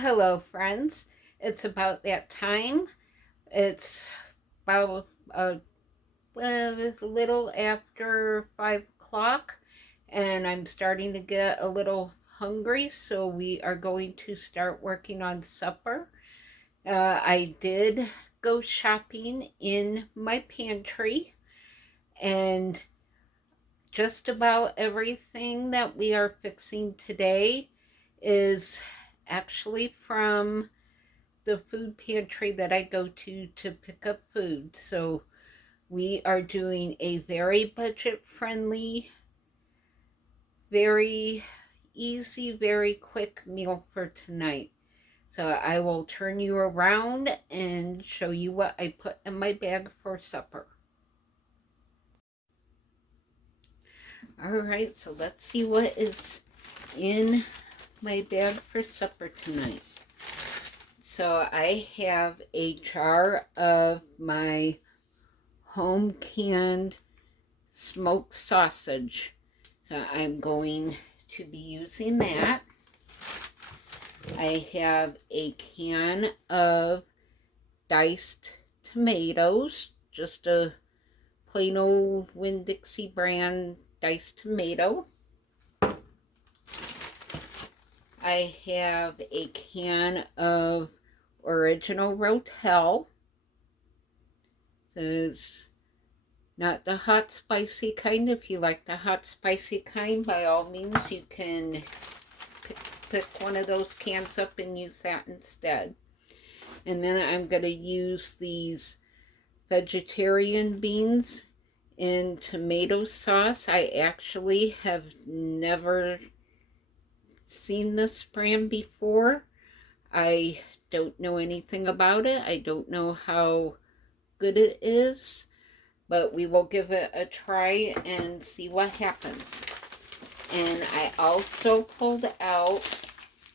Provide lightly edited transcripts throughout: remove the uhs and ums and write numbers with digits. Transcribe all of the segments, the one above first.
Hello, friends. It's about that time. It's about a little after 5 o'clock, and I'm starting to get a little hungry, so we are going to start working on supper. I did go shopping in my pantry, and just about everything that we are fixing today is actually from the food pantry that I go to pick up food. So we are doing a very budget friendly, very easy, very quick meal for tonight. So I will turn you around and show you what I put in my bag for supper. All right, so let's see what is in my bag for supper tonight. So I have a jar of my home canned smoked sausage. So I'm going to be using that. I have a can of diced tomatoes, just a plain old Winn-Dixie brand diced tomato. I have a can of original Rotel. So it's not the hot spicy kind. If you like the hot spicy kind, by all means you can pick one of those cans up and use that instead. And then I'm going to use these vegetarian beans in tomato sauce. I actually have never seen this brand before. I don't know anything about it. I don't know how good it is, but we will give it a try and see what happens. And I also pulled out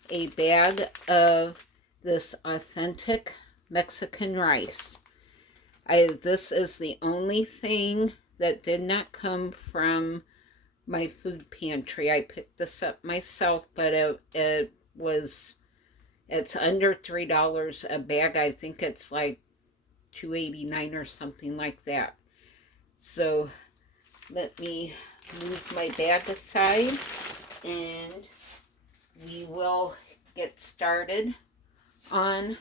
a bag of this authentic Mexican rice. This is the only thing that did not come from my food pantry. I picked this up myself, but it's under $3 a bag. I think it's like $2.89 or something like that. So let me move my bag aside and we will get started on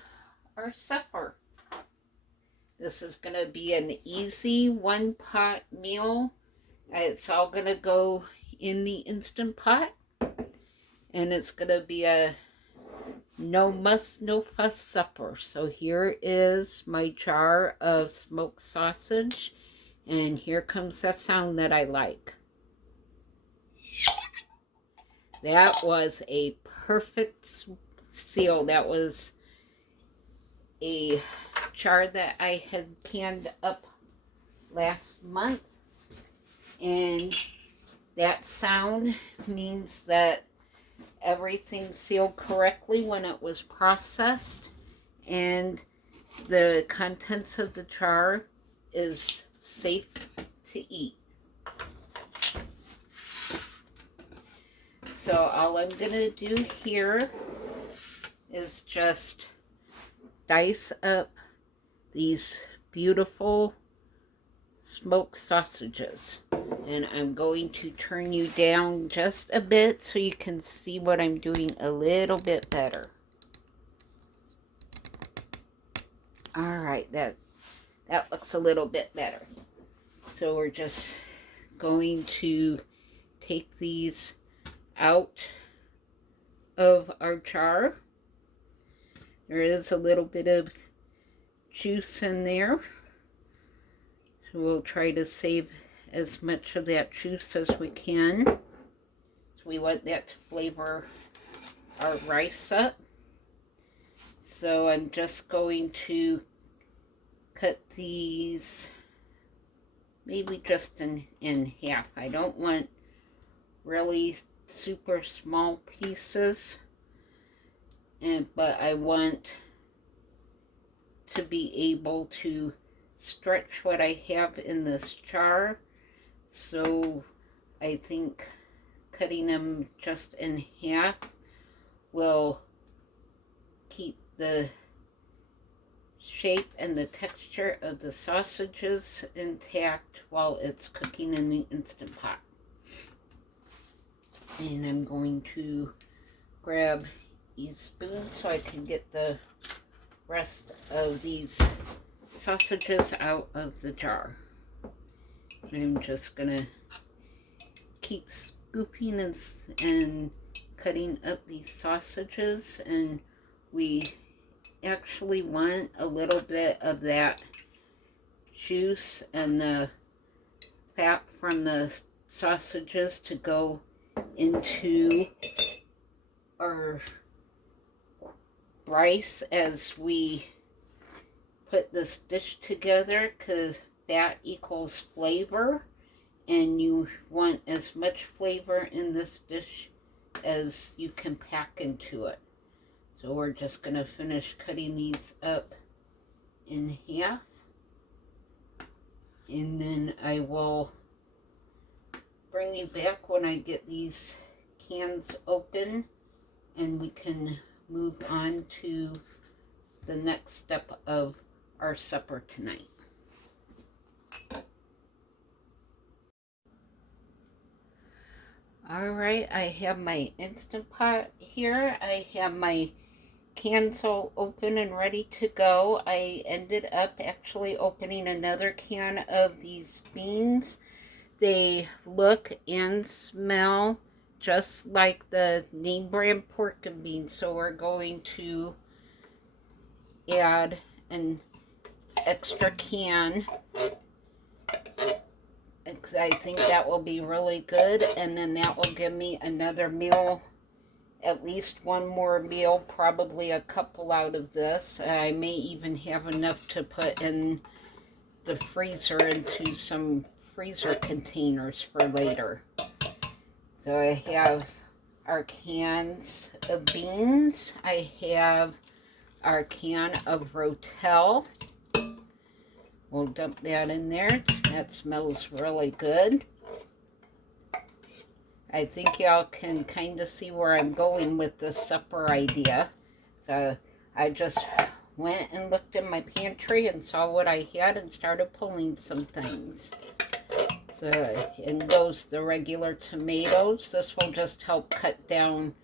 our supper. This is going to be an easy one-pot meal. It's all going to go in the Instant Pot, and it's going to be a no muss, no fuss supper. So here is my jar of smoked sausage, and here comes the sound that I like. That was a perfect seal. That was a jar that I had canned up last month, and that sound means that everything sealed correctly when it was processed, and the contents of the jar is safe to eat. So all I'm going to do here is just dice up these beautiful smoked sausages. And I'm going to turn you down just a bit so you can see what I'm doing a little bit better. All right, that looks a little bit better. So we're just going to take these out of our jar. There is a little bit of juice in there, so we'll try to save as much of that juice as we can. So we want that to flavor our rice up. So I'm just going to cut these maybe just in half. I don't want really super small pieces, but I want to be able to stretch what I have in this jar. So I think cutting them just in half will the shape and the texture of the sausages intact while it's cooking in the Instant Pot. And I'm going to grab these spoons so I can get the rest of these sausages out of the jar. I'm just gonna keep scooping and cutting up these sausages, and we actually want a little bit of that juice and the fat from the sausages to go into our rice as we put this dish together, because fat equals flavor, and you want as much flavor in this dish as you can pack into it. So we're just going to finish cutting these up in half, and then I will bring you back when I get these cans open and we can move on to the next step of our supper tonight. Alright, I have my Instant Pot here. I have my cans all open and ready to go. I ended up actually opening another can of these beans. They look and smell just like the name brand pork and beans, so we're going to add an extra can. I think that will be really good, and then that will give me another meal, at least one more meal, probably a couple out of this. I may even have enough to put in the freezer into some freezer containers for later. So I have our cans of beans. I have our can of Rotel. We'll dump that in there. That smells really good. I think y'all can kind of see where I'm going with this supper idea. So I just went and looked in my pantry and saw what I had and started pulling some things. So in goes the regular tomatoes. This will just help cut down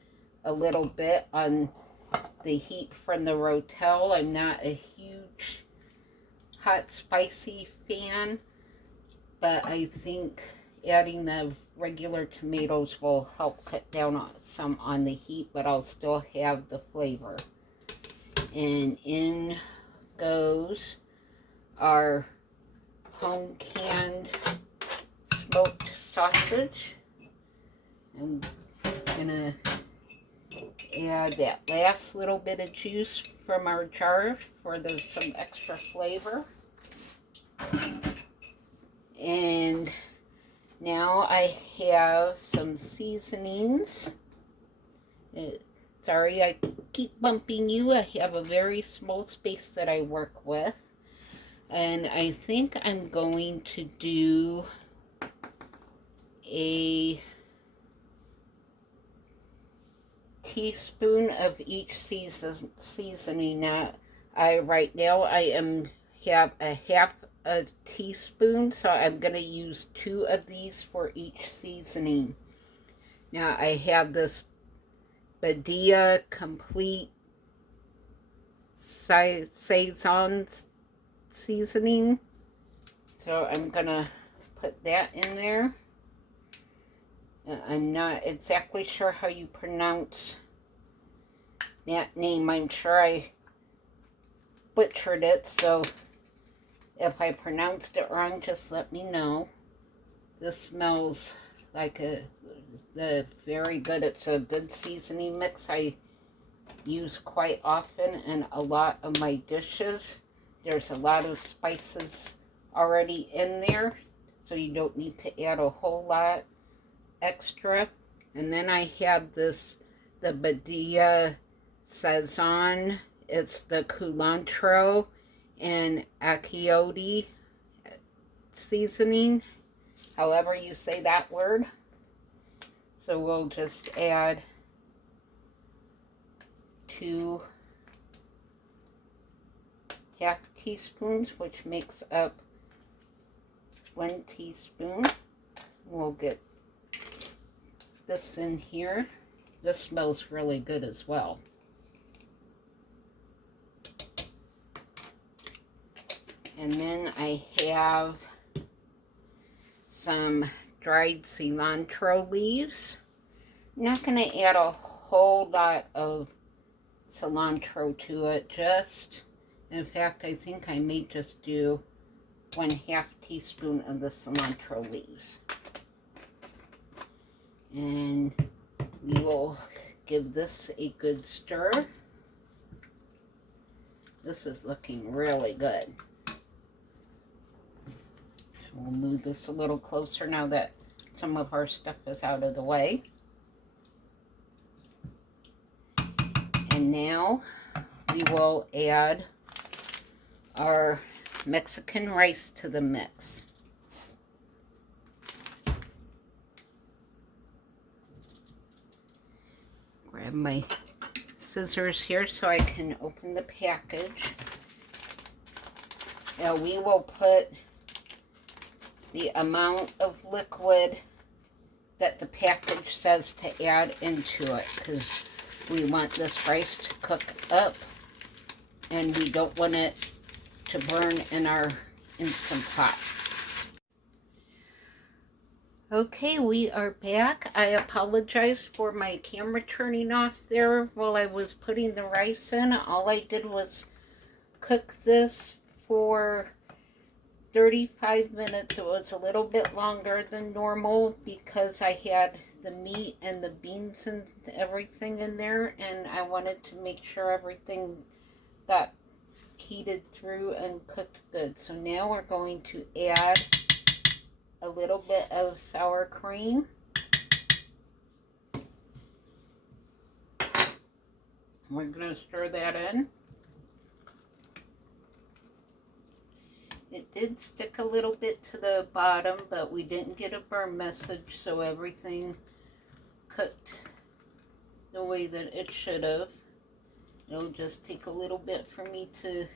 a little bit on the heat from the Rotel. I'm not a huge hot spicy fan, but I think adding the regular tomatoes will help cut down some on the heat, but I'll still have the flavor. And in goes our home canned smoked sausage. I'm gonna add that last little bit of juice from our jar for some extra flavor. And now I have some seasonings. Sorry, I keep bumping you. I have a very small space that I work with. And I think I'm going to do a teaspoon of each seasoning. Now, right now I have a half a teaspoon, so I'm going to use 2 of these for each seasoning. Now I have this Badia complete Sazon seasoning, so I'm going to put that in there. I'm not exactly sure how you pronounce that name. I'm sure I butchered it, so if I pronounced it wrong, just let me know. This smells like very good. It's a good seasoning mix I use quite often in a lot of my dishes. There's a lot of spices already in there, so you don't need to add a whole lot extra. And then I have the Badia Sazon. It's the culantro and achiote seasoning, however you say that word. So we'll just add 2 half teaspoons, which makes up 1 teaspoon. We'll get this in here. This smells really good as well. And then I have some dried cilantro leaves. I'm not going to add a whole lot of cilantro to it. In fact, I think I may just do 1/2 teaspoon of the cilantro leaves. And we will give this a good stir. This is looking really good. We'll move this a little closer now that some of our stuff is out of the way. And now we will add our Mexican rice to the mix. Grab my scissors here so I can open the package. Now we will put the amount of liquid that the package says to add into it, because we want this rice to cook up and we don't want it to burn in our Instant Pot. Okay, we are back. I apologize for my camera turning off there while I was putting the rice in. All I did was cook this for 35 minutes. It was a little bit longer than normal because I had the meat and the beans and everything in there, and I wanted to make sure everything got heated through and cooked good. So now we're going to add a little bit of sour cream. We're going to stir that in. It did stick a little bit to the bottom, but we didn't get a burn message, so everything cooked the way that it should have. It'll just take a little bit for me to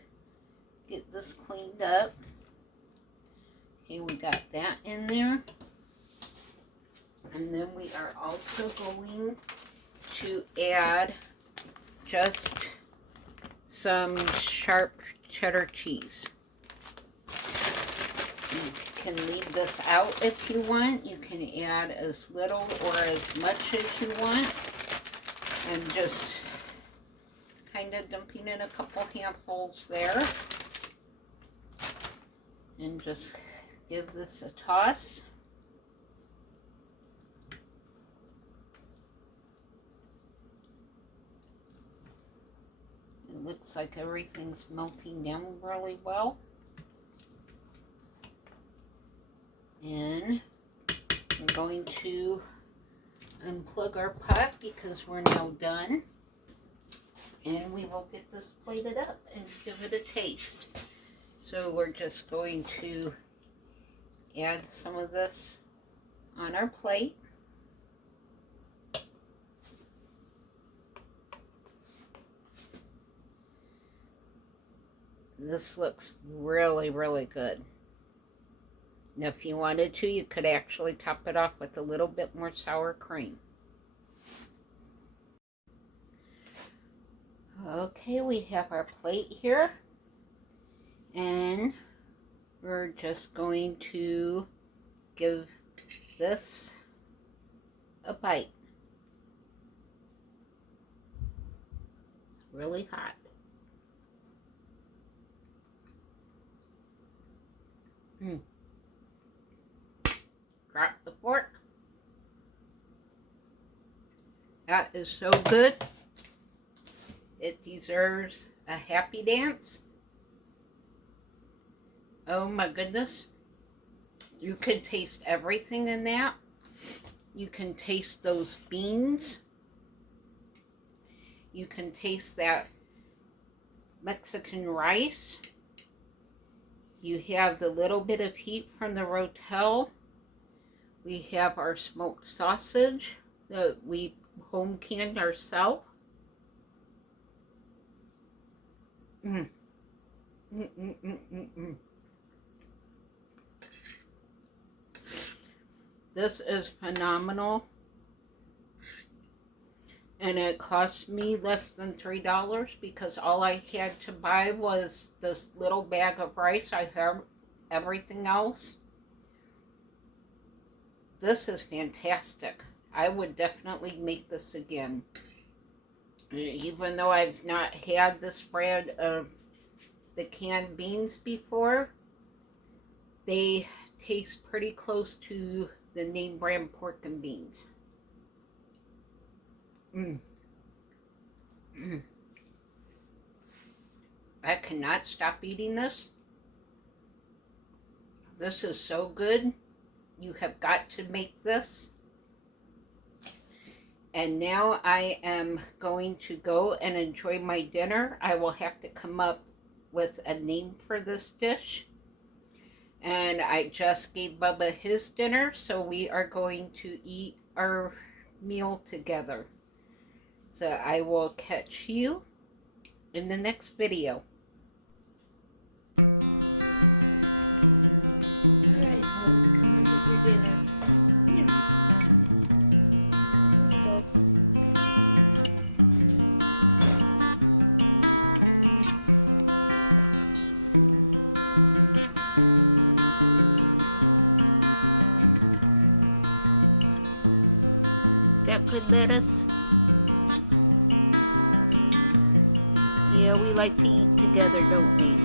get this cleaned up. Okay, we got that in there. And then we are also going to add just some sharp cheddar cheese. You can leave this out if you want. You can add as little or as much as you want. And just kind of dumping in a couple handfuls there. And just give this a toss. It looks like everything's melting down really well. And I'm going to unplug our pot because we're now done. And we will get this plated up and give it a taste. So we're just going to add some of this on our plate. This looks really, really good. Now, if you wanted to, you could actually top it off with a little bit more sour cream. Okay, we have our plate here. And we're just going to give this a bite. It's really hot. Drop the fork. That is so good. It deserves a happy dance. Oh my goodness. You can taste everything in that. You can taste those beans. You can taste that Mexican rice. You have the little bit of heat from the Rotel. We have our smoked sausage that we home canned ourselves. This is phenomenal. And it cost me less than $3 because all I had to buy was this little bag of rice. I have everything else. This is fantastic. I would definitely make this again. Even though I've not had this brand of the canned beans before, they taste pretty close to the name brand pork and beans. I cannot stop eating this. This is so good. You have got to make this. And now I am going to go and enjoy my dinner. I will have to come up with a name for this dish. And I just gave Bubba his dinner, so we are going to eat our meal together. So I will catch you in the next video. Alright, hon, come and get your dinner. Here. Here we go. Is that good lettuce? Yeah, we like to eat together, don't we?